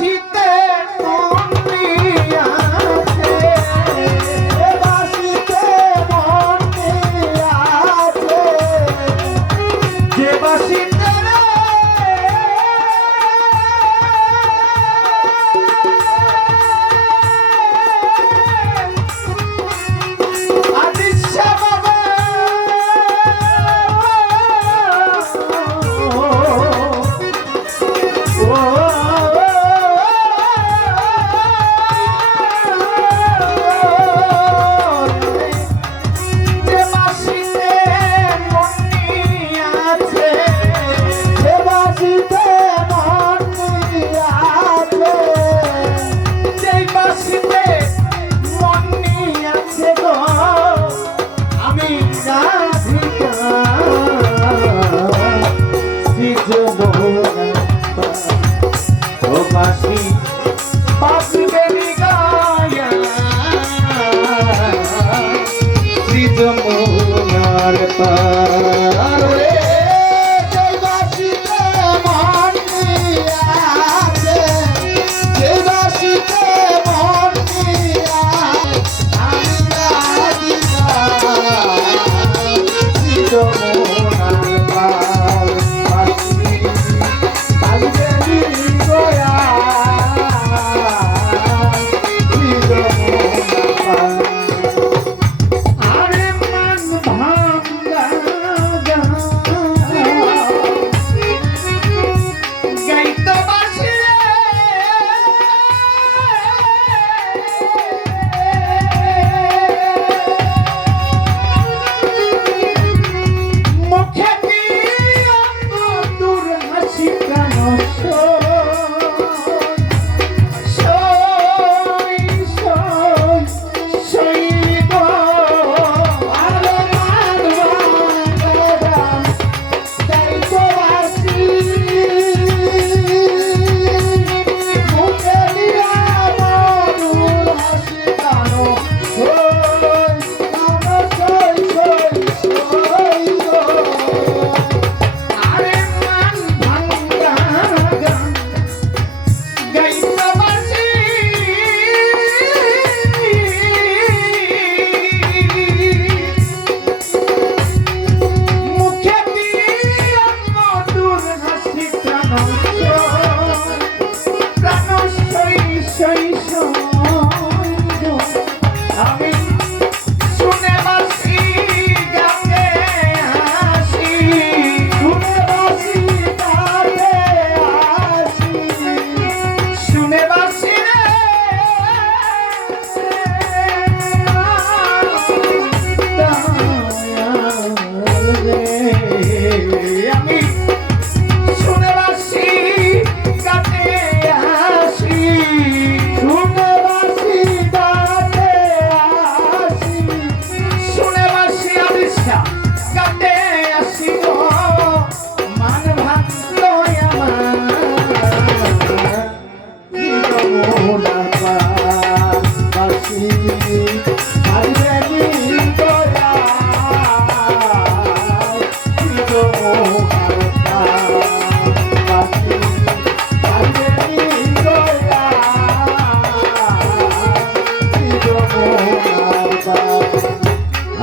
শীত Oh, my sweet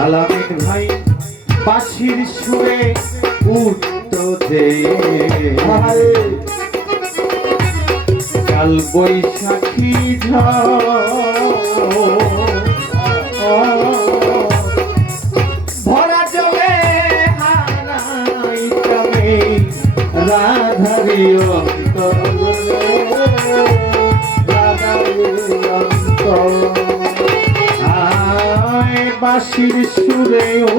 আলামিন ভাই পাখির সুরে উঠতে কাল বৈশাখী ভরা জলে হারাই তবে রাধারিও রাধারিও বাসির সুরেও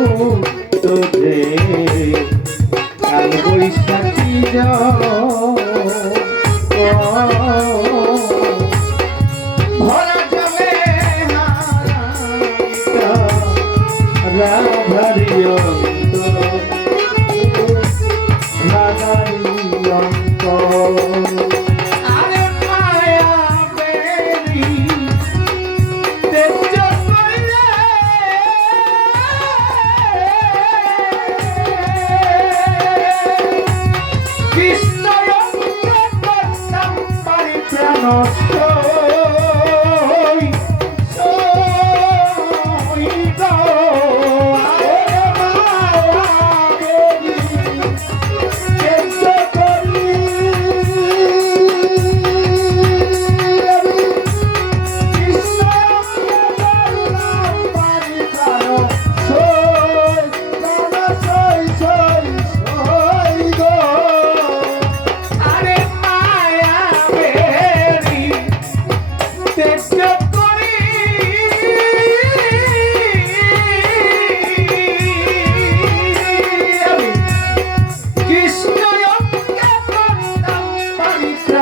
তোদের কাল বৈশাখী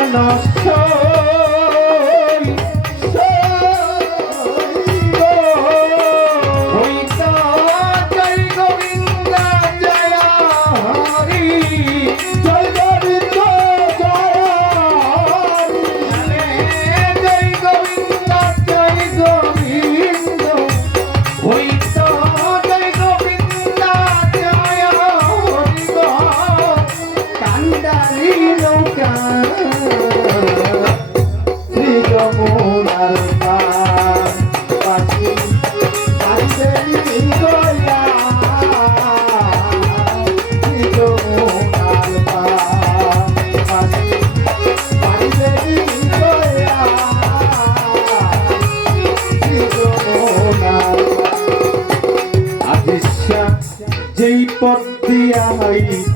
পরিত্রাণ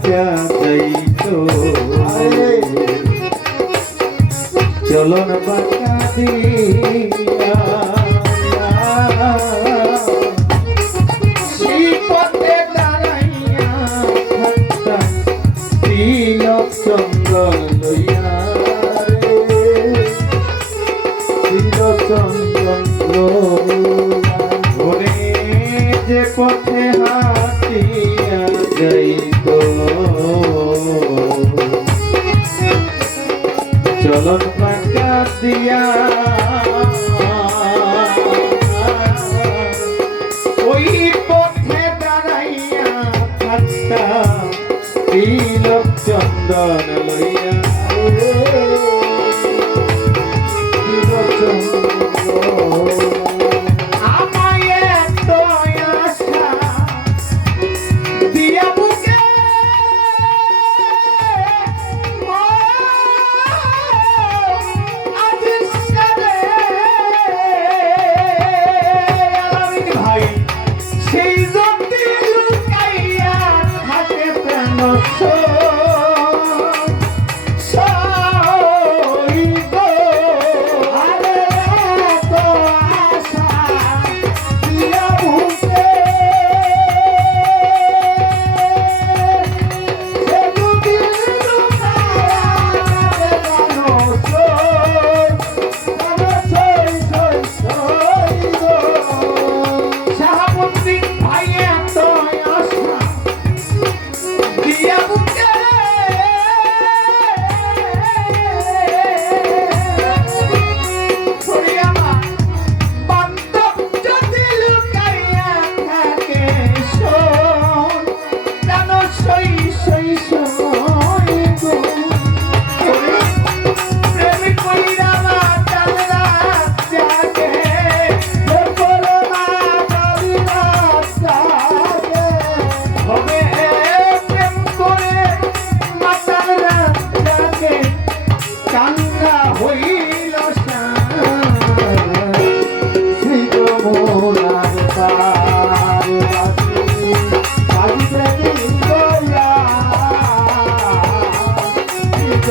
হইতা যাইতো চলন বাঁকা দিয়া। Amen.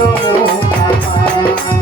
ওরে